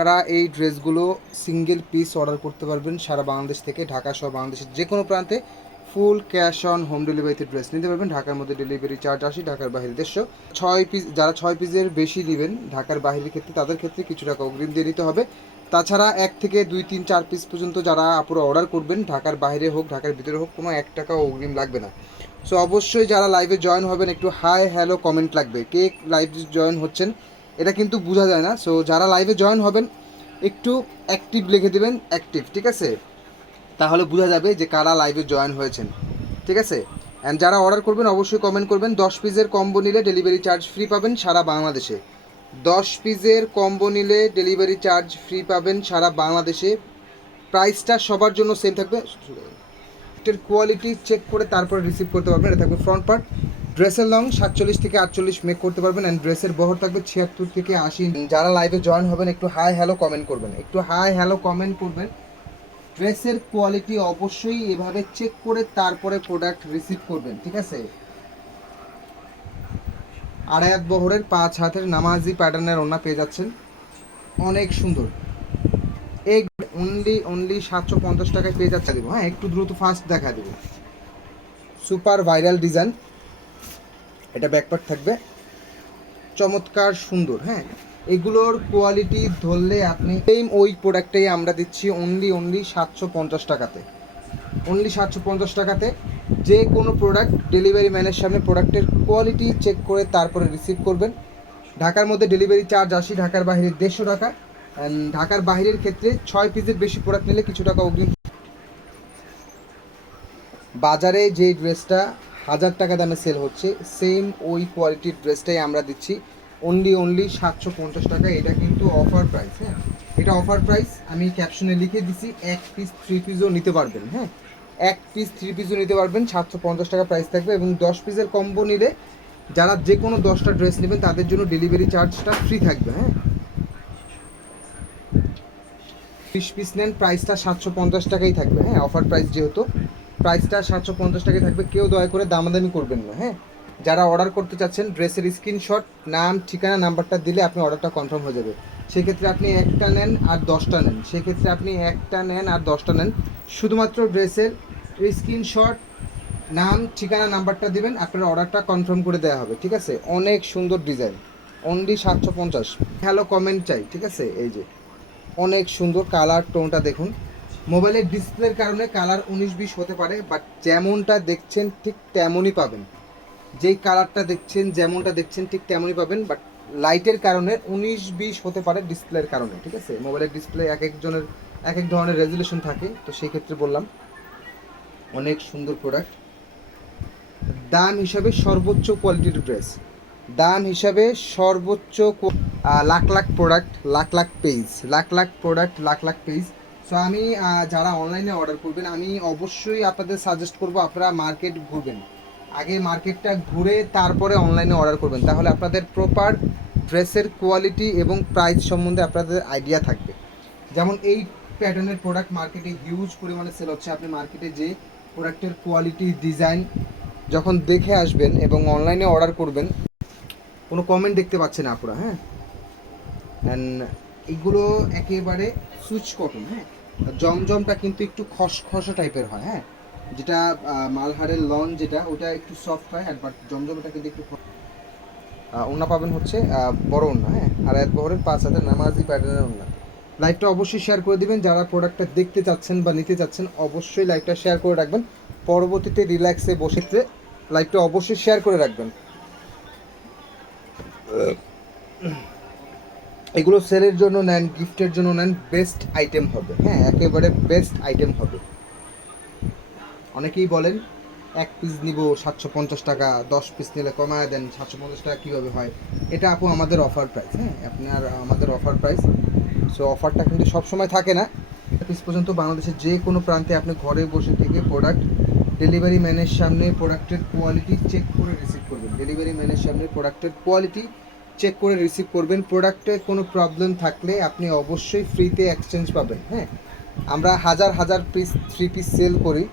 আপনারা এই ড্রেসগুলো সিঙ্গেল পিস অর্ডার করতে পারবেন সারা বাংলাদেশ থেকে, ঢাকা সহ বাংলাদেশের যে কোনো প্রান্তে ফুল ক্যাশ অন হোম ডেলিভারিতে ড্রেস নিতে পারবেন। ঢাকার মধ্যে ডেলিভারি চার্জ আসি ঢাকার বাইরে দেড়শো। ছয় পিস যারা ছয় পিসের বেশি নেবেন, ঢাকার বাইরের ক্ষেত্রে, তাদের ক্ষেত্রে কিছু টাকা অগ্রিম দিয়ে নিতে হবে। তাছাড়া এক থেকে দুই, তিন, চার পিস পর্যন্ত যারা আপুরা অর্ডার করবেন, ঢাকার বাইরে হোক, ঢাকার ভিতরে হোক, কোনো এক টাকাও অগ্রিম লাগবে না। সো অবশ্যই যারা লাইভে জয়েন হবেন, একটু হাই হ্যালো কমেন্ট লাগবে। কে লাইভ জয়েন হচ্ছেন এটা কিন্তু বোঝা যায় না। সো যারা লাইভে জয়েন হবেন, একটু অ্যাক্টিভ লিখে দেবেন অ্যাক্টিভ ঠিক আছে? তাহলে বোঝা যাবে যে কারা লাইভে জয়েন হয়েছেন, ঠিক আছে? অ্যান্ড যারা অর্ডার করবেন, অবশ্যই কমেন্ট করবেন। দশ পিসের কম্বো নিলে ডেলিভারি চার্জ ফ্রি পাবেন সারা বাংলাদেশে। দশ পিসের কম্বো নিলে ডেলিভারি চার্জ ফ্রি পাবেন সারা বাংলাদেশে। প্রাইসটা সবার জন্য সেম থাকবে। এটার কোয়ালিটি চেক করে তারপরে রিসিভ করতে পারবেন। এটা থাকবে ফ্রন্ট পার্ট ড্রেসের লং সাতচল্লিশ থেকে আটচল্লিশ মেক করতে পারবেন অ্যান্ড ড্রেসের বহর থাকবে ছিয়াত্তর থেকে আশি যারা লাইভে জয়েন হবেন, একটু হাই হ্যালো কমেন্ট করবেন। একটু হাই হ্যালো কমেন্ট করবেন। ড্রেসের কোয়ালিটি অবশ্যই এভাবে চেক করে তারপরে প্রোডাক্ট রিসিভ করবেন, ঠিক আছে? আড়ায়াত বহরের, পাঁচ হাতের নামাজি প্যাটার্নের ওনা পেয়ে যাচ্ছেন। অনেক সুন্দর। এক অনলি অনলি সাতশো পঞ্চাশ টাকায় পেয়ে যাচ্ছে। দেবো হ্যাঁ একটু দ্রুত ফাস্ট দেখা দেবো। সুপার ভাইরাল ডিজাইন এটা ব্যাকপার্ট থাকবে। চমৎকার সুন্দর হ্যাঁ? এগুলোর কোয়ালিটি ধরলে আপনি সেম ওই প্রোডাক্টটাই আমরা দিচ্ছি অনলি অনলি সাতশো পঞ্চাশ টাকাতে। অনলি সাতশো পঞ্চাশ টাকাতে যে কোনো প্রোডাক্ট ডেলিভারি ম্যানের সামনে প্রোডাক্টের কোয়ালিটি চেক করে তারপরে রিসিভ করবেন। ঢাকার মধ্যে ডেলিভারি চার্জ আসি, ঢাকার বাইরে দেড়শো টাকা। ঢাকার বাইরের ক্ষেত্রে ছয় পিসের বেশি প্রোডাক্ট নিলে কিছু টাকা অগ্রিম। বাজারে যে ড্রেসটা হাজার টাকা দামে সেল হচ্ছে। সেম ওই কোয়ালিটির ড্রেসটাই আমরা দিচ্ছি। অনলি অনলি সাতশো পঞ্চাশ টাকা। এটা কিন্তু অফার প্রাইস হ্যাঁ? এটা অফার প্রাইস আমি ক্যাপশনে লিখে দিছি, এক পিস থ্রি পিসও নিতে পারবেন হ্যাঁ? এক পিস থ্রি পিসও নিতে পারবেন, সাতশো পঞ্চাশ টাকা প্রাইস থাকবে এবং দশ পিসের কম্বো নিলে যারা যে কোনো দশটা ড্রেস নেবেন, তাদের জন্য ডেলিভারি চার্জটা ফ্রি থাকবে হ্যাঁ? বিশ পিস নেন প্রাইসটা সাতশো পঞ্চাশ টাকাই থাকবে হ্যাঁ? অফার প্রাইস যেহেতু। প্রাইসটা সাতশো পঞ্চাশ টাকায় থাকবে। কেউ দয়া করে দামাদামি করবেন না হ্যাঁ? যারা অর্ডার করতে চাচ্ছেন ড্রেসের স্ক্রিনশট নাম, ঠিকানা নাম্বারটা দিলে আপনি অর্ডারটা কনফার্ম হয়ে যাবে। সেক্ষেত্রে আপনি একটা নেন আর দশটা নেন। সেক্ষেত্রে আপনি একটা নেন আর দশটা নেন। শুধুমাত্র ড্রেসের স্ক্রিনশট নাম, ঠিকানা নাম্বারটা দিবেন, আপনার অর্ডারটা কনফার্ম করে দেওয়া হবে, ঠিক আছে? অনেক সুন্দর ডিজাইন অনলি সাতশো পঞ্চাশ। হ্যালো কমেন্ট চাই, ঠিক আছে? এই যে, অনেক সুন্দর কালার টোনটা দেখুন। মোবাইলের ডিসপ্লের কারণে কালার উনিশ বিশ হতে পারে বাট যেমনটা দেখছেন ঠিক তেমনই পাবেন। যেই কালারটা দেখছেন, যেমনটা দেখছেন ঠিক তেমনই পাবেন বাট লাইটের কারণে উনিশ বিশ হতে পারে ডিসপ্লের কারণে, ঠিক আছে? মোবাইলের ডিসপ্লে এক একজনের, এক এক ধরনের রেজুলেশন থাকে, তো সেই ক্ষেত্রে বললাম, অনেক সুন্দর প্রোডাক্ট দাম হিসাবে সর্বোচ্চ কোয়ালিটির ড্রেস দাম হিসাবে সর্বোচ্চ lakh lakh product lakh lakh page lakh lakh product lakh lakh page so আমি যারা অনলাইনে অর্ডার করবেন, আমি অবশ্যই আপনাদের সাজেস্ট করব আপনারা মার্কেট ঘুরবেন। আগে মার্কেটটা ঘুরে তারপরে অনলাইনে অর্ডার করবেন। তাহলে আপনাদের প্রপার ড্রেসের কোয়ালিটি এবং প্রাইস সম্বন্ধে আপনাদের আইডিয়া থাকবে। যেমন এই প্যাটার্নের প্রোডাক্ট মার্কেটে হিউজ পরিমাণে সেল হচ্ছে। আপনি মার্কেটে যে প্রোডাক্টের কোয়ালিটি ডিজাইন যখন দেখে আসবেন এবং অনলাইনে অর্ডার করবেন, কোনো কমেন্ট দেখতে পাচ্ছেন আপনারা হ্যাঁ? অ্যান্ড এইগুলো একেবারে সুইচ কটন হ্যাঁ? জমজমটা কিন্তু একটু খসখসা টাইপের হয় হ্যাঁ? যেটা মালহারের লন যেটা, ওটা একটু সফট হয়, আর বাট জমজমটা কিন্তু একটু ওড়না পাবেন হচ্ছে বড় ওড়না হ্যাঁ? আর এক বহরের পাঁচ হাজার নামাজি প্যাটার্নের ওড়না। লাইভটা অবশ্যই শেয়ার করে দিবেন, যারা প্রোডাক্টটা দেখতে চাচ্ছেন বা নিতে চাচ্ছেন, অবশ্যই লাইভটা শেয়ার করে রাখবেন। পরবর্তীতে রিল্যাক্সে বসে লাইভটা অবশ্যই শেয়ার করে রাখবেন। এগুলো সেলের জন্য নেন, গিফটের জন্য নেন বেস্ট আইটেম হবে। হ্যাঁ একেবারে বেস্ট আইটেম হবে। অনেকেই বলেন, এক পিস নিব সাতশো পঞ্চাশ টাকা, দশ পিস নিলে কমায় দেন, সাতশো পঞ্চাশ টাকা কীভাবে হয়? এটা আপু আমাদের অফার প্রাইস হ্যাঁ আপনার আমাদের অফার প্রাইস সো অফারটা কিন্তু সবসময় থাকে না। পিস পর্যন্ত বাংলাদেশের যে কোনো প্রান্তে আপনি ঘরে বসে থেকে প্রোডাক্ট ডেলিভারি ম্যানের সামনে প্রোডাক্টের কোয়ালিটি চেক করে রিসিভ করবেন। ডেলিভারি ম্যানের সামনে প্রোডাক্টের কোয়ালিটি চেক করে রিসিভ করবেন। প্রোডাক্টে কোনো প্রবলেম থাকলে আপনি অবশ্যই ফ্রিতে এক্সচেঞ্জ পাবেন হ্যাঁ? আমরা হাজার হাজার পিস থ্রি পিস সেল করি।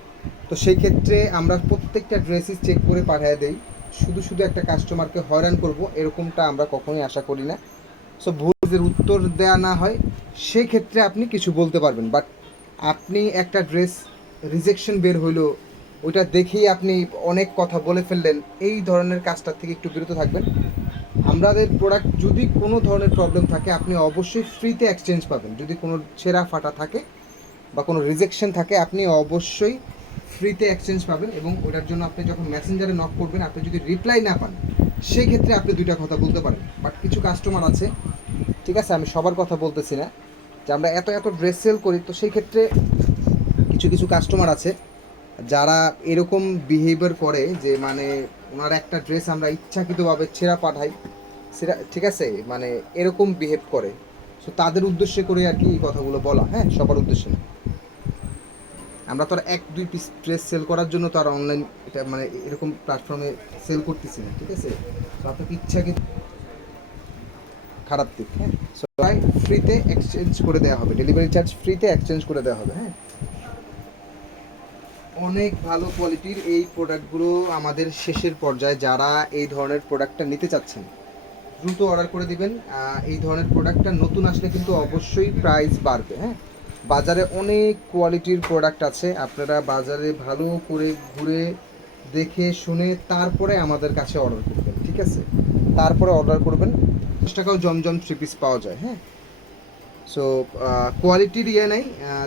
তো সেই ক্ষেত্রে আমরা প্রত্যেকটা ড্রেসই চেক করে পাঠিয়ে দেই। শুধু শুধু একটা কাস্টমারকে হয়রান করব, এরকমটা আমরা কখনোই আশা করি না। সো ভুলের উত্তর দেওয়া না হয়। সেই ক্ষেত্রে আপনি কিছু বলতে পারবেন। বাট আপনি একটা ড্রেস রিজেকশন বের হইল, ওইটা দেখেই আপনি অনেক কথা বলে ফেললেন। এই ধরনের কাজটার থেকে একটু বিরত থাকবেন। আমাদের প্রোডাক্ট যদি কোনো ধরনের প্রবলেম থাকে, আপনি অবশ্যই ফ্রিতে এক্সচেঞ্জ পাবেন। যদি কোনো ছেঁড়া ফাটা থাকে বা কোনো রিজেকশন থাকে, আপনি অবশ্যই ফ্রিতে এক্সচেঞ্জ পাবেন এবং ওটার জন্য আপনি যখন মেসেঞ্জারে নক করবেন, আপনি যদি রিপ্লাই না পান সেই ক্ষেত্রে আপনি দুইটা কথা বলতে পারেন। বাট কিছু কাস্টমার আছে, ঠিক আছে, আমি সবার কথা বলতেছি না, যে আমরা এত এত ড্রেস সেল করি, তো সেই ক্ষেত্রে কিছু কিছু কাস্টমার আছে, যারা এরকম বিহেভিয়ার করে যে মানে ওনার একটা ড্রেস আমরা ইচ্ছাকৃতভাবে ছেঁড়া পাঠাই সেটা ঠিক আছে মানে এরকম বিহেভ করে। সো তাদের উদ্দেশ্যে করে আর কি এই কথাগুলো বলা হ্যাঁ? সবার উদ্দেশ্যে না। আমরা তো আর এক, দুই পিস ড্রেস সেল করার জন্য তো আর অনলাইন এটা মানে এরকম প্ল্যাটফর্মে সেল করতেছি না, ঠিক আছে? তো আপনাকে ইচ্ছাকৃত খারাপ দিক হ্যাঁ? সো ফ্রিতে এক্সচেঞ্জ করে দেওয়া হবে। ডেলিভারি চার্জ ফ্রিতে এক্সচেঞ্জ করে দেওয়া হবে হ্যাঁ? অনেক ভালো কোয়ালিটির এই প্রোডাক্টগুলো আমাদের শেষের পর্যায়ে যারা এই ধরনের প্রোডাক্টটা নিতে চাচ্ছেন। দ্রুত অর্ডার করে দিবেন। এই ধরনের প্রোডাক্টটা নতুন আসলে কিন্তু অবশ্যই প্রাইস বাড়বে হ্যাঁ? বাজারে অনেক কোয়ালিটির প্রোডাক্ট আছে। আপনারা বাজারে ভালো করে ঘুরে দেখে শুনে তারপরে আমাদের কাছে অর্ডার করবেন, ঠিক আছে? তারপরে অর্ডার করবেন। দশ টাকাও জমজম থ্রি পিস পাওয়া যায় হ্যাঁ? সো কোয়ালিটির ইয়ে নেই।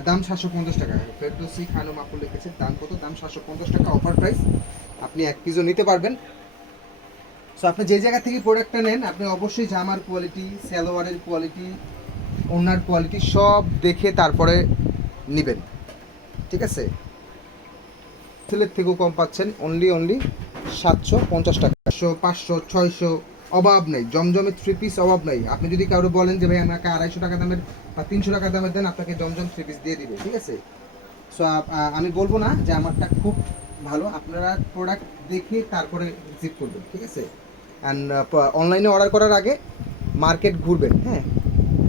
দাম সাতশো পঞ্চাশ টাকা। ফেরদোসি খানম আপু লিখেছে দাম কত? দাম সাতশো পঞ্চাশ টাকা অফার প্রাইস আপনি এক পিসও নিতে পারবেন। সো আপনি যে জায়গা থেকে প্রোডাক্টটা নেন, আপনি অবশ্যই জামার কোয়ালিটি সালোয়ারের কোয়ালিটি ওনার কোয়ালিটি সব দেখে তারপরে নেবেন। ঠিক আছে? সেলের থেকেও কম পাচ্ছেন অনলি অনলি সাতশো পঞ্চাশ টাকা। পাঁচশো পাঁচশো, ছয়শো, অভাব নেই, জমজমের থ্রি পিস অভাব নেই। আপনি যদি কারও বলেন যে, ভাই, আমাকে আড়াইশো টাকা দামের বা তিনশো টাকা দামের দেন, আপনাকে জমজম থ্রি পিস দিয়ে দিবে। ঠিক আছে? সো আমি বলব না যে, আমারটা খুব ভালো। আপনারা প্রোডাক্ট দেখে তারপরে রিসিভ করবেন। ঠিক আছে? অ্যান্ড অনলাইনে অর্ডার করার আগে মার্কেট ঘুরবেন হ্যাঁ?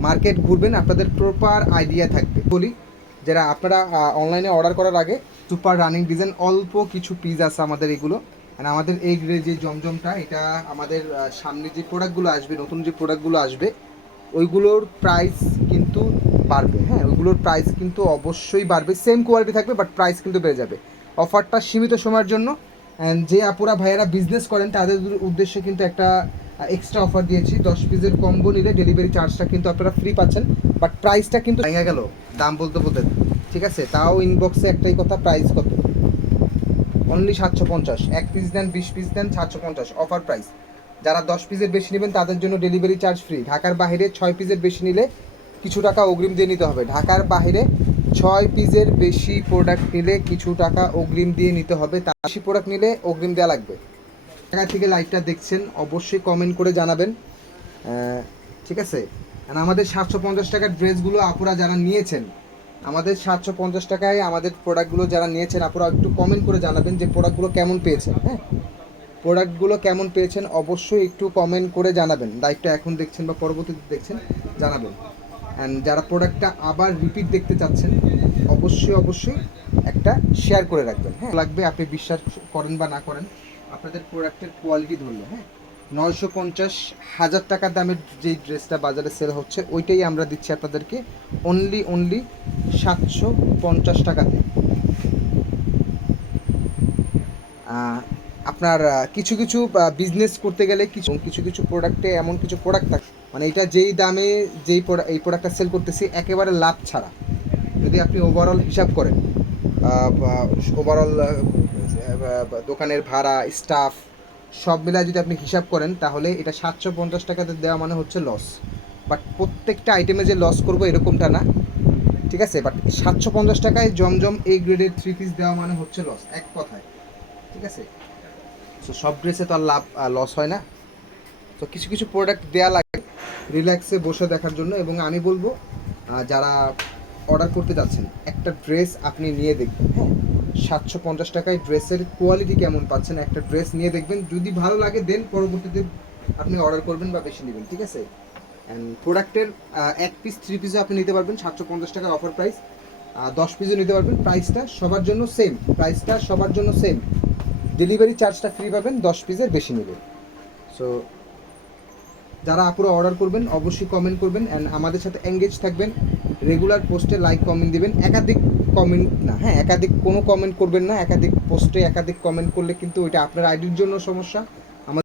মার্কেট ঘুরবেন, আপনাদের প্রপার আইডিয়া থাকবে। বলি, যারা আপনারা অনলাইনে অর্ডার করার আগে সুপার রানিং ডিজাইন অল্প কিছু পিস আছে আমাদের এগুলো। আর আমাদের এই যে জমজমটা, এটা আমাদের সামনে যে প্রোডাক্টগুলো আসবে, নতুন যে প্রোডাক্টগুলো আসবে, ওইগুলোর প্রাইস কিন্তু বাড়বে হ্যাঁ? ওইগুলোর প্রাইস কিন্তু অবশ্যই বাড়বে। সেম কোয়ালিটি থাকবে বাট প্রাইস কিন্তু বেড়ে যাবে। অফারটা সীমিত সময়ের জন্য অ্যান্ড যে আপুরা ভাইয়েরা বিজনেস করেন, তাদের উদ্দেশ্যে কিন্তু একটা এক্সট্রা অফার দিয়েছি। দশ পিসের কম্বো নিলে ডেলিভারি চার্জটা কিন্তু আপনারা ফ্রি পাচ্ছেন। বাট প্রাইসটা কিন্তু ভেঙে গেল, দাম বলতে বলতে। ঠিক আছে? তাও ইনবক্সে একটাই কথা প্রাইস কত? অনলি সাতশো পঞ্চাশ। এক পিস দেন, বিশ পিস দেন, সাতশো পঞ্চাশ। অফার প্রাইস যারা দশ পিসের বেশি নেবেন, তাদের জন্য ডেলিভারি চার্জ ফ্রি ঢাকার বাইরে ছয় পিসের বেশি নিলে কিছু টাকা অগ্রিম দিয়ে নিতে হবে। ঢাকার বাইরে ছয় পিসের বেশি প্রোডাক্ট নিলে কিছু টাকা অগ্রিম দিয়ে নিতে হবে, তার বেশি প্রোডাক্ট নিলে অগ্রিম দেওয়া লাগবে। ঢাকা থেকে লাইভটা দেখছেন, অবশ্যই কমেন্ট করে জানাবেন। ঠিক আছে? আর আমাদের সাতশো পঞ্চাশ টাকার ড্রেসগুলো আপুরা যারা নিয়েছেন, আমাদের সাতশো পঞ্চাশ টাকায় আমাদের প্রোডাক্টগুলো যারা নিয়েছেন, আপুরা একটু কমেন্ট করে জানাবেন যে প্রোডাক্টগুলো কেমন পেয়েছেন হ্যাঁ? প্রোডাক্টগুলো কেমন পেয়েছেন, অবশ্যই একটু কমেন্ট করে জানাবেন। লাইভটা এখন দেখছেন বা পরবর্তীতে দেখছেন, জানাবেন। অ্যান্ড যারা প্রোডাক্টটা আবার রিপিট দেখতে চাচ্ছেন, অবশ্যই অবশ্যই একটা শেয়ার করে রাখবেন। হ্যাঁ লাগবে, আপনি বিশ্বাস করেন বা না করেন, আপনাদের প্রোডাক্টের কোয়ালিটি ধরলে হ্যাঁ। নয়শো পঞ্চাশ হাজার টাকা দামের যেই ড্রেসটা বাজারে সেল হচ্ছে, ওইটাই আমরা দিচ্ছি আপনাদেরকে অনলি অনলি সাতশো পঞ্চাশ টাকাতে। আপনার কিছু কিছু বিজনেস করতে গেলে কিছু কিছু কিছু প্রোডাক্টে এমন কিছু প্রোডাক্ট থাকে। মানে এটা যেই দামে যেই এই প্রোডাক্টটা সেল করতেছি, একেবারে লাভ ছাড়া। যদি আপনি ওভারঅল হিসাব করেন ওভারঅল দোকানের ভাড়া স্টাফ সব মিলায় যদি আপনি হিসাব করেন, তাহলে এটা সাতশো পঞ্চাশ টাকাতে দেওয়া মানে হচ্ছে লস বাট প্রত্যেকটা আইটেমে যে লস করব এরকমটা না। ঠিক আছে? বাট সাতশো পঞ্চাশ টাকায় জমজম এই গ্রেডের থ্রি পিস দেওয়া মানে হচ্ছে লস এক কথায়। ঠিক আছে? সো সব ড্রেসে তো আর লাভ লস হয় না। তো কিছু কিছু প্রোডাক্ট দেওয়া লাগে রিল্যাক্সে বসে দেখার জন্য এবং আমি বলব যারা অর্ডার করতে যাচ্ছেন, একটা ড্রেস আপনি নিয়ে দেখবেন হ্যাঁ? সাতশো পঞ্চাশ টাকায় ড্রেসের কোয়ালিটি কেমন পাচ্ছেন, একটা ড্রেস নিয়ে দেখবেন। যদি ভালো লাগে দেন পরবর্তীতে আপনি অর্ডার করবেন বা বেশি নেবেন, ঠিক আছে? অ্যান্ড প্রোডাক্টের এক পিস থ্রি পিসও আপনি নিতে পারবেন, সাতশো পঞ্চাশ টাকার অফার প্রাইস দশ পিসও নিতে পারবেন প্রাইসটা সবার জন্য সেম প্রাইসটা সবার জন্য সেম ডেলিভারি চার্জটা ফ্রি পাবেন, দশ পিসের বেশি নেবে। সো যারা আপুরা অর্ডার করবেন, অবশ্যই কমেন্ট করবেন অ্যান্ড আমাদের সাথে এঙ্গেজ থাকবেন। রেগুলার পোস্টে লাইক কমেন্ট দিবেন। একাধিক কমেন্ট না হ্যাঁ একাধিক কোনো কমেন্ট করবেন না। একাধিক পোস্টে একাধিক কমেন্ট করলে কিন্তু ওইটা আপনার আইডির জন্য সমস্যা।